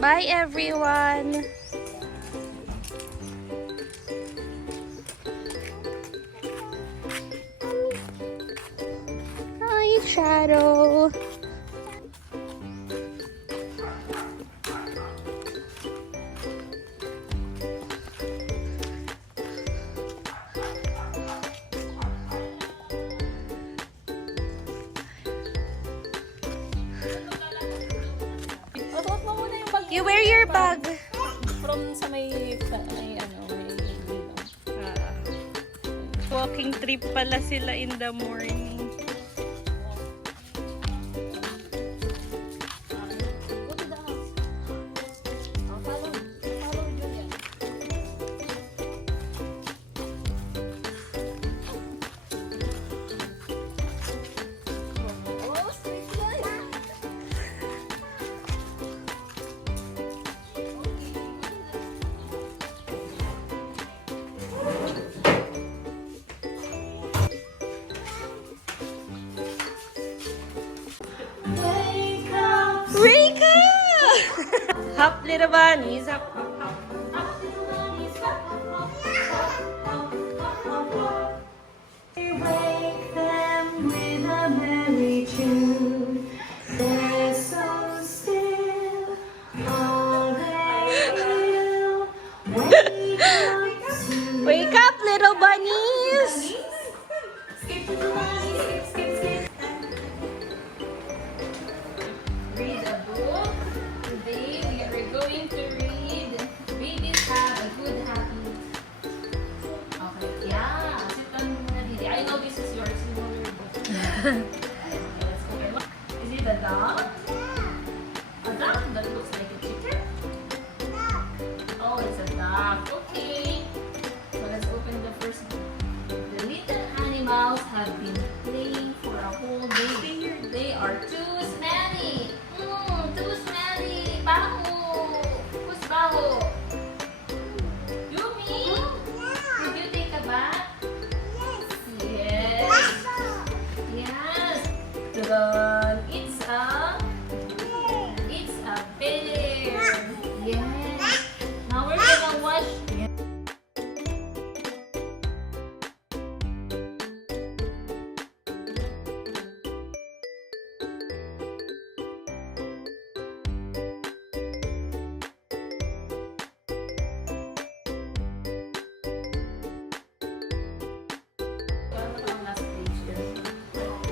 Bye, everyone! Hi, Shadow! Suot mo muna yung bag. You wear your bag. From sa may ilong. Walking trip pala sila in the morning. Go to the house. Follow Julia. Oh, straight line. Rika! Hop, little bunnies. Hop, hop, hop. Wake them with a merry tune. They're so still, all they will wake up soon. Wake up, little bunnies! Skip to the bunny, skip, skip, skip. Read a book. Today we are going to read Babies Have a Good Happy. Okay, yeah. Sit on muna, Didi. I know this is yours. You know your book. Okay, let's open. Is it a dog? A dog that looks like a chicken? Oh, it's a dog. Okay. So let's open the first book. The little animals have been playing for a whole day. They are too smelly. Too smelly. Baho. Who's baho? Yumi? Did you take a bath? Yes. Yes. Dun. It's a bear. Yes. Now we're gonna wash.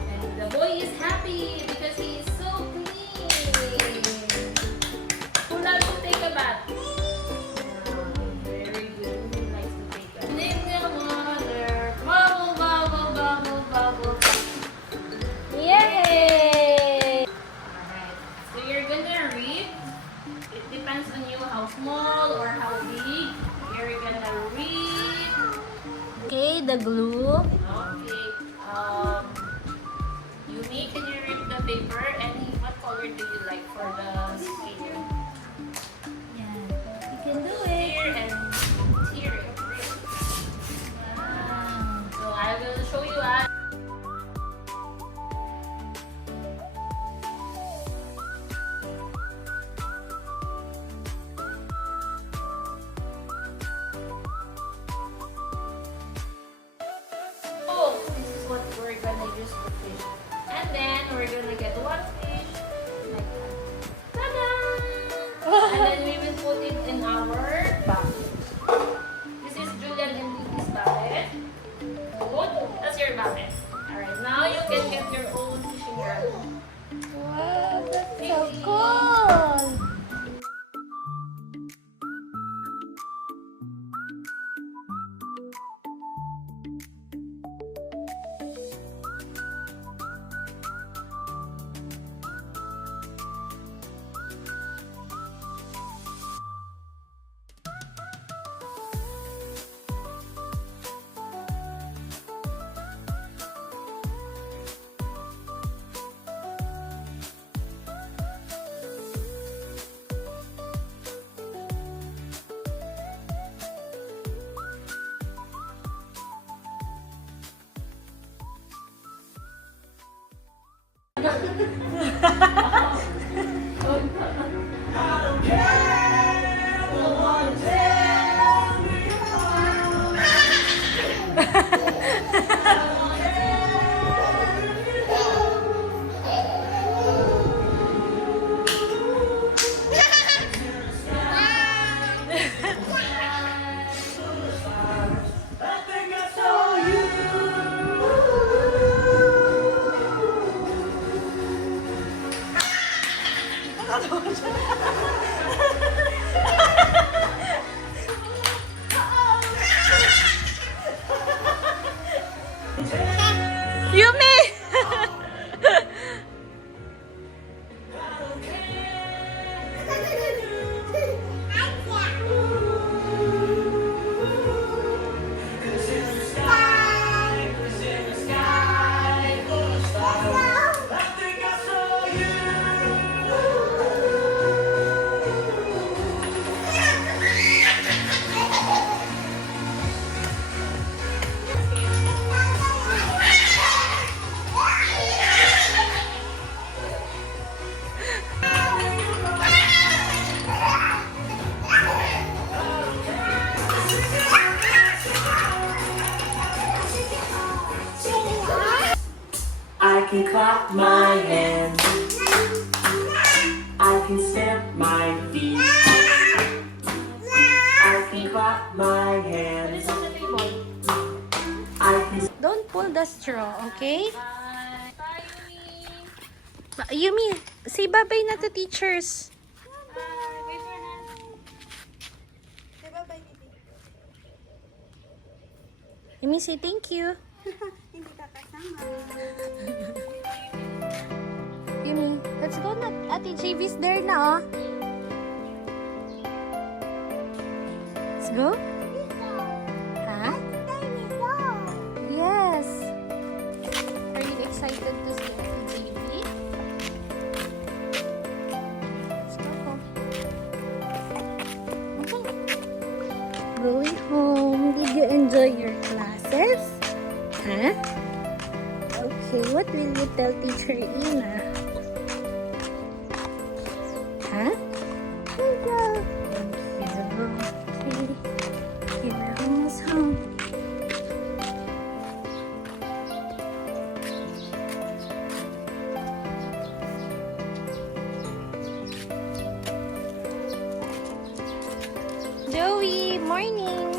And the boy is happy because he is so clean. Who loves to take a bath? Very good. Who likes to take a bath? In the water. Bubble, bubble, bubble, bubble. Yay! Alright. So you're gonna read. It depends on you how small or how big. You're gonna read. Okay, the glue. Okay. Yumi, can you read the paper? And what color do you like for the scale? You can do it. Here and here. So I will show you. Oh, this is what we're gonna use for fish. And then we're gonna get one fish like that. Ta-da! And then we will put it in our bucket. This is Julian and Lily's bucket. Good. That's your bucket. Alright, now you can get your own fishing rod. Wow, that's so Baby. cool! Oh. Yumi! I can clap my hands. I can stamp my feet. I can clap my hands. I can Don't pull the straw, okay? Bye. Bye, Yumi. Yumi, say bye-bye na to teachers. Bye. Wait for na. Yumi, say thank you. Hindi ka kasama. Yumi, let's go na. Ate JV's there na, oh. Let's go? Ha? Yes. Are you excited to see Ate JV? Let's go home. Okay. Going home. Did you enjoy your classes? Huh? Okay, what will you tell Teacher Ina? Huh? Hello. Okay. We're almost home. Joey, morning.